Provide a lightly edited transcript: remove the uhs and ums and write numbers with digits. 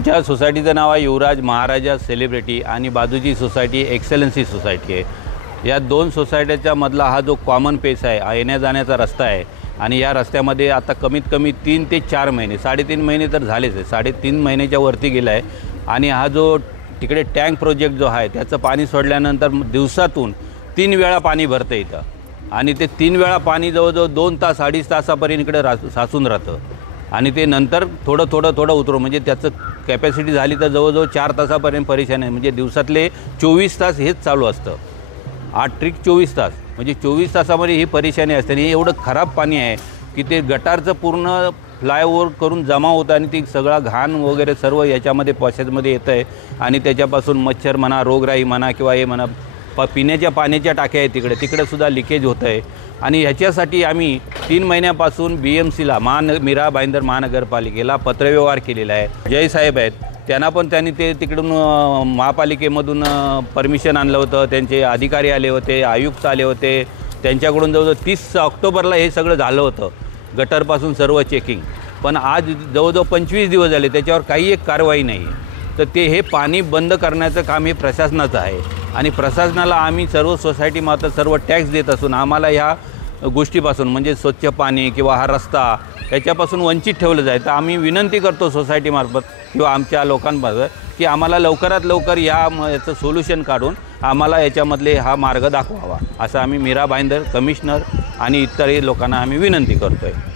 आमच्या सोसायटीचं नाव आहे युवराज महाराजा सेलिब्रिटी आणि बाजूची सोसायटी एक्सेलन्सी सोसायटी आहे। या दोन सोसायटीच्या मधला हा जो कॉमन पेस आहे, येण्या जाण्याचा रस्ता आहे आणि या रस्त्यामध्ये आता कमीत कमी 3 ते 4 महिने 3.5 महिने तर झालेच आहे, 3.5 महिन्याच्या वरती गेला आहे। आणि हा जो तिकडे टँक प्रोजेक्ट जो आहे त्याचं पाणी सोडल्यानंतर दिवसातून 3 वेळा पाणी भरतं इथं आणि ते 3 वेळा पाणी जवळजवळ 2 तास 2.5 तासापर्यंत इकडे साचून राहतं आणि ते नंतर थोडं उतरून म्हणजे त्याचं कॅपॅसिटी झाली तर जवळजवळ 4 तासापर्यंत परेशान आहे। म्हणजे दिवसातले 24 तास हेच चालू असतं, 8 ट्रिक 24 तास, म्हणजे 24 तासामध्ये ही परेशानी असते। आणि एवढं खराब पाणी आहे की ते गटारचं पूर्ण फ्लायओव्हर करून जमा होतं आणि ती सगळा घाण वगैरे सर्व याच्यामध्ये पॉसेसमध्ये येतं आहे आणि त्याच्यापासून मच्छर म्हणा, रोगराई म्हणा किंवा हे म्हणा, पिण्याच्या पाण्याच्या टाक्या आहेत तिकडेसुद्धा लिकेज होतं आहे। आणि ह्याच्यासाठी आम्ही 3 महिन्यापासून BMCला मीरा भाईंदर महानगरपालिकेला पत्रव्यवहार केलेला आहे। जय साहेब आहेत, त्यांनी ते तिकडून महापालिकेमधून परमिशन आणलं होतं, त्यांचे अधिकारी आले होते, आयुक्त आले होते, त्यांच्याकडून जवळजवळ 30 ऑक्टोबरला हे सगळं झालं होतं, गटरपासून सर्व चेकिंग। पण आज जवळजवळ 25 दिवस झाले त्याच्यावर काही एक कारवाई नाही। तर ते हे पाणी बंद करण्याचं काम हे प्रशासनाचं आहे आणि प्रशासनाला आम्ही सर्व सोसायटीमार्फत सर्व टॅक्स देत असून आम्हाला ह्या गोष्टीपासून म्हणजे स्वच्छ पाणी किंवा हा रस्ता याच्यापासून वंचित ठेवलं जाईल। तर आम्ही विनंती करतो सोसायटीमार्फत किंवा आमच्या लोकांमार्फत की आम्हाला लवकरात लवकर याचं सोल्युशन काढून आम्हाला याच्यामधले हा मार्ग दाखवावा, असं आम्ही मीरा भाईंदर कमिशनर आणि इतरही लोकांना आम्ही विनंती करतो आहे।